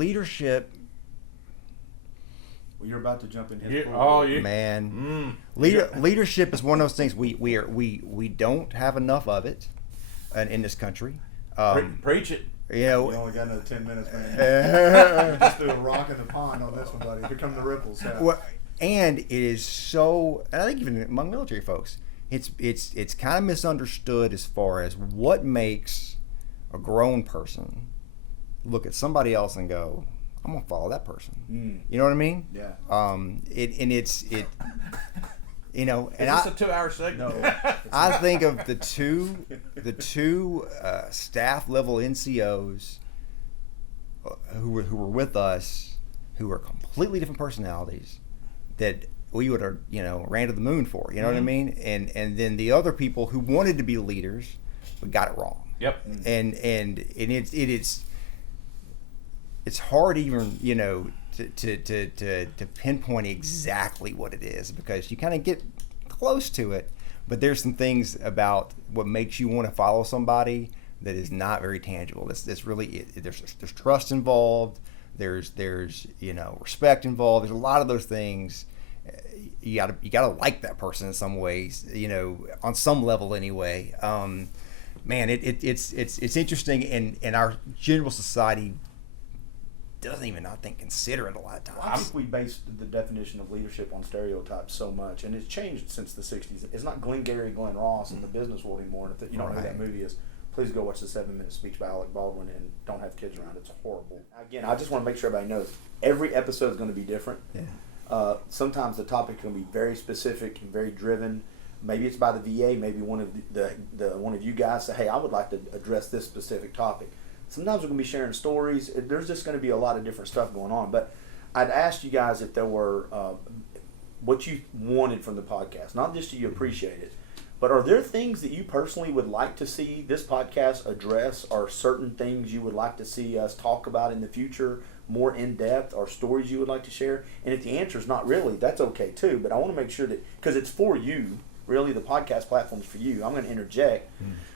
leadership. Well, you're about to jump in his pool. Oh, yeah. Man, leadership is one of those things we don't have enough of it, in this country. Preach it. You know, You only got another 10 minutes, man. You just threw a rock in the pond on this one, buddy. Here come the ripples. Yeah. well, and it is so. And I think even among military folks, it's kind of misunderstood as far as what makes a grown person look at somebody else and go, I'm gonna follow that person. You know what I mean? Yeah. It's you know, and Is this a 2-hour segment? No. I think of the two staff level NCOs who were with us, who were completely different personalities that we would have, ran to the moon for. You know what I mean? And then the other people who wanted to be leaders but got it wrong. Yep. And it's hard even to pinpoint exactly what it is, because you kind of get close to it, but there's some things about what makes you want to follow somebody that is not very tangible. That's really there's trust involved. There's respect involved. There's a lot of those things. You gotta like that person in some ways, on some level anyway. Man, it's interesting, and our general society doesn't even, I think, consider it a lot of times. I think we based the definition of leadership on stereotypes so much, and it's changed since the 60s. It's not Glengarry Glen Ross in the business world anymore. And if you don't know who that movie is, please go watch the 7-minute speech by Alec Baldwin, and don't have kids around. It's horrible. Again, I just want to make sure everybody knows every episode is going to be different. Yeah. Sometimes the topic is going to be very specific and very driven. Maybe it's by the VA. Maybe one of the one of you guys say, hey, I would like to address this specific topic. Sometimes we're going to be sharing stories. There's just going to be a lot of different stuff going on. But I'd asked you guys if there were what you wanted from the podcast. Not just do you appreciate it, but are there things that you personally would like to see this podcast address, or certain things you would like to see us talk about in the future, more in depth, or stories you would like to share? And if the answer is not really, that's okay too. But I want to make sure that, because it's for you, really, the podcast platform is for you. I'm going to interject.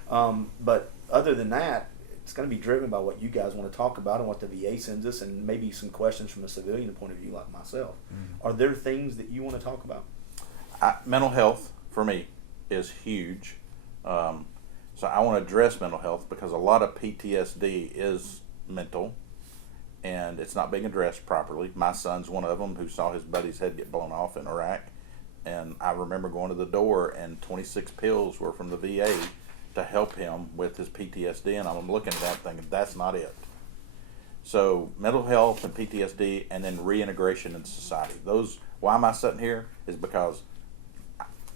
But other than that, it's going to be driven by what you guys want to talk about and what the VA sends us, and maybe some questions from a civilian point of view like myself. Are there things that you want to talk about? Mental health, for me, is huge. So I want to address mental health, because a lot of PTSD is mental, and it's not being addressed properly. My son's one of them, who saw his buddy's head get blown off in Iraq. And I remember going to the door, and 26 pills were from the VA to help him with his PTSD, and I'm looking at that thinking, that's not it. So mental health and PTSD, and then reintegration into society. Why am I sitting here? Is because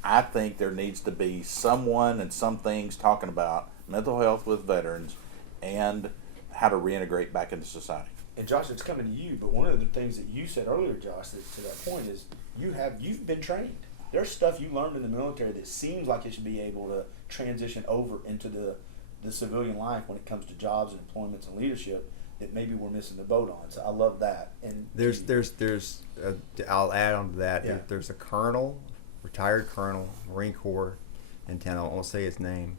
I think there needs to be someone and some things talking about mental health with veterans and how to reintegrate back into society. And Josh, it's coming to you, but one of the things that you said earlier, Josh, to that point is you've been trained. There's stuff you learned in the military that seems like it should be able to transition over into the civilian life when it comes to jobs and employments and leadership that maybe we're missing the boat on. So I love that. And I'll add on to that. Yeah. There's a colonel, retired colonel, Marine Corps in town. I won't say his name.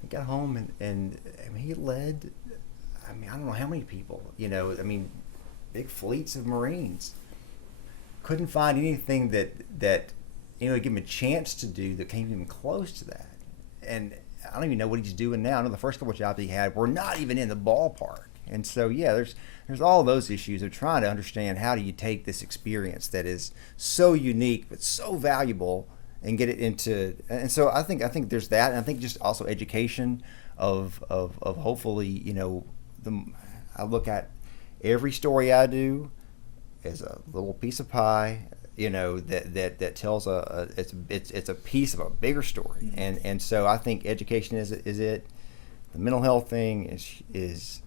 He got home and he led. I don't know how many people. Big fleets of Marines. Couldn't find anything that give him a chance to do that came even close to that. And I don't even know what he's doing now. I know the first couple of jobs he had were not even in the ballpark. And so, there's all those issues of trying to understand, how do you take this experience that is so unique but so valuable and get it into. And so I think there's that, and I think just also education of hopefully, I look at every story I do as a little piece of pie, that tells it's a piece of a bigger story. And so I think education is it. The mental health thing is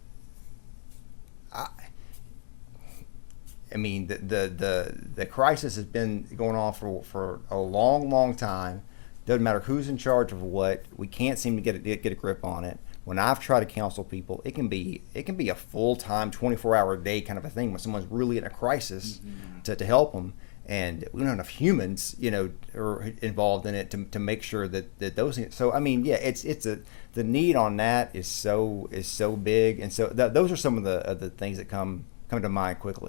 the crisis has been going on for a long time. Doesn't matter who's in charge of what. We can't seem to get a grip on it. When I've tried to counsel people, it can be a full-time, 24-hour a day kind of a thing when someone's really in a crisis to help them. And we don't have enough humans, are involved in it to make sure that those. So the need on that is so big, and so those are some of the things that come come to mind quickly?